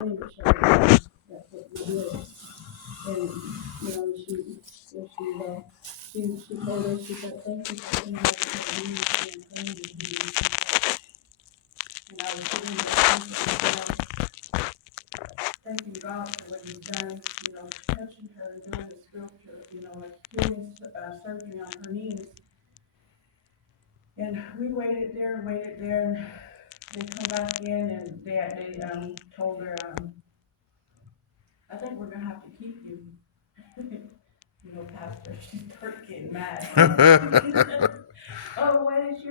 That's what we did. And, you know, she told us, she said, thank you for being able to be and praying with me. And I was sitting there thanking God for what he's done, you know, touching her and doing the spiritual, you know, like doing surgery on her knees. And we waited there, and they come back in and they told her, I think we're gonna have to keep you. You know, Pastor, she started getting mad. Oh, why did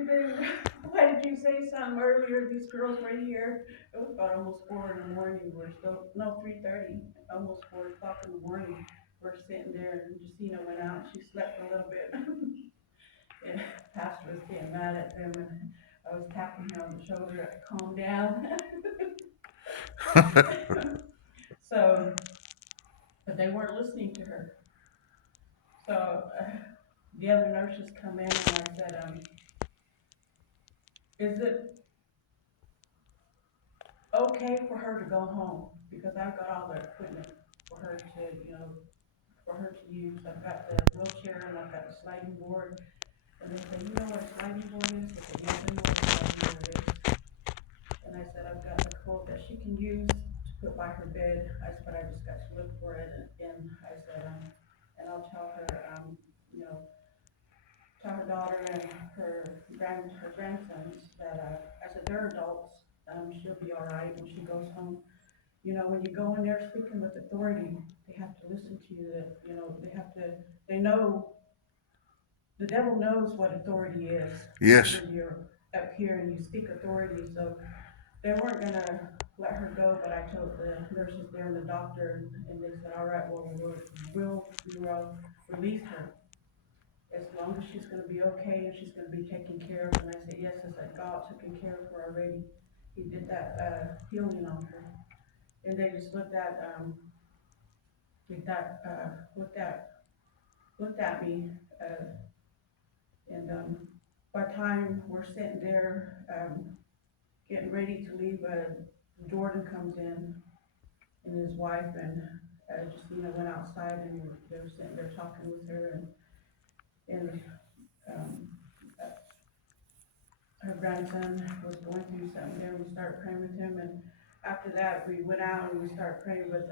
you say something earlier? These girls right here. It was about almost 4 in the morning. We're still, no, 3:30, almost 4 o'clock in the morning. We're sitting there and Justina went out. She slept a little bit. And Pastor was getting mad at them and I was tapping her on the shoulder, calm down. So, but they weren't listening to her. So the other nurses come in and I said, is it okay for her to go home? Because I've got all the equipment for her to, you know, for her to use. I've got the wheelchair and I've got the sliding board. And they said, you know what a sliding board is? I said, yes, I know what a sliding board is. And I said, I've got a quilt that she can use to put by her bed. I said, but I just got to look for it. And I said, and I'll tell her, you know, tell her daughter and her grandsons that, I said, they're adults. She'll be all right when she goes home. You know, when you go in there speaking with authority, they have to listen to you. That, you know, they know, the devil knows what authority is. Yes. When you're up here and you speak authority. So they weren't gonna let her go, but I told the nurses there and the doctor, and they said, all right, well, we'll release her as long as she's gonna be okay and she's gonna be taken care of. And I said, yes, I said, God taken care of her already. He did that healing on her. And they just looked at looked at me, and by the time we're sitting there getting ready to leave, Jordan comes in and his wife and Justina went outside and they were sitting there talking with her and um, her grandson was going through something there. We started praying with him, and after that we went out and we started praying with.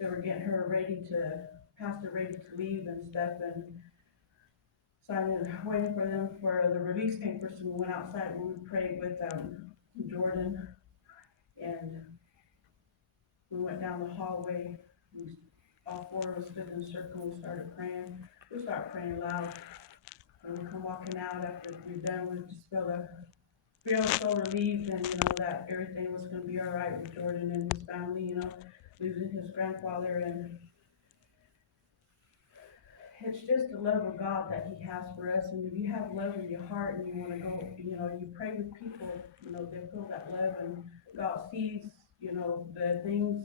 They were getting her ready to, pastor ready to leave and stuff, and so I was waiting for them for the release papers. So we went outside and we prayed with Jordan, and we went down the hallway. We, all four of us stood in a circle and started praying. We started praying loud. And we come walking out after we're done, we just feel so relieved, and you know that everything was gonna be all right with Jordan and his family, you know, losing his grandfather. And it's just the love of God that he has for us. And if you have love in your heart and you want to go, you know, you pray with people, you know, they feel that love, and God sees, you know, the things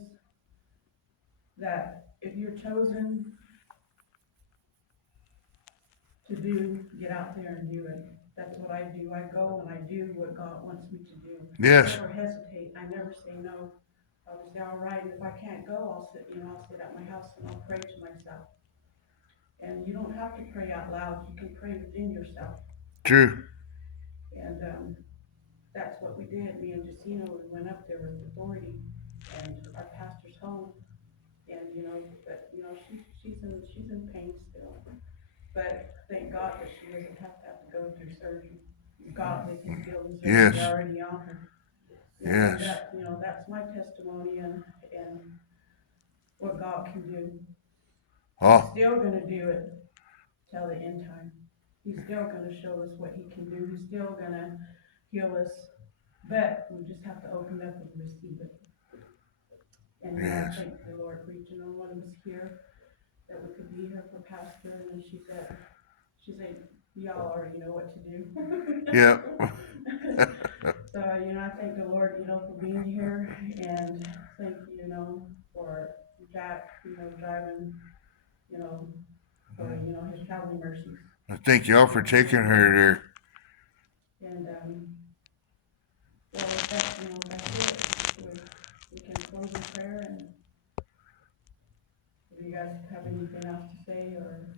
that if you're chosen to do, get out there and do it. That's what I do. I go and I do what God wants me to do. Yes. I never hesitate. I never say no. I would say, all right, and if I can't go, I'll sit at my house and I'll pray to myself. And you don't have to pray out loud. You can pray within yourself. True. And that's what we did. Me and Justina, we went up there with authority and our pastor's home. And you know, but you know, she's in pain still. But thank God that she doesn't have to go through surgery. God that can heal the surgery Yes. already on her. You know, and Yes. that, you know, that's my testimony and what God can do. He's Oh. still gonna do it till the end time. He's still gonna show us what he can do. He's still gonna heal us, but we just have to open up and receive it. And you know, I Yes. thank the Lord for each and every one of us here, that we could be here for Pastor. And she said, y'all already know what to do. Yeah. So, you know, I thank the Lord, you know, for being here, and thank you, you know, for Jack, you know, driving, you know, for, you know, his traveling mercies. Thank y'all for taking her there. And, well, that's, you know, that's it. We can guys have anything else to say, or?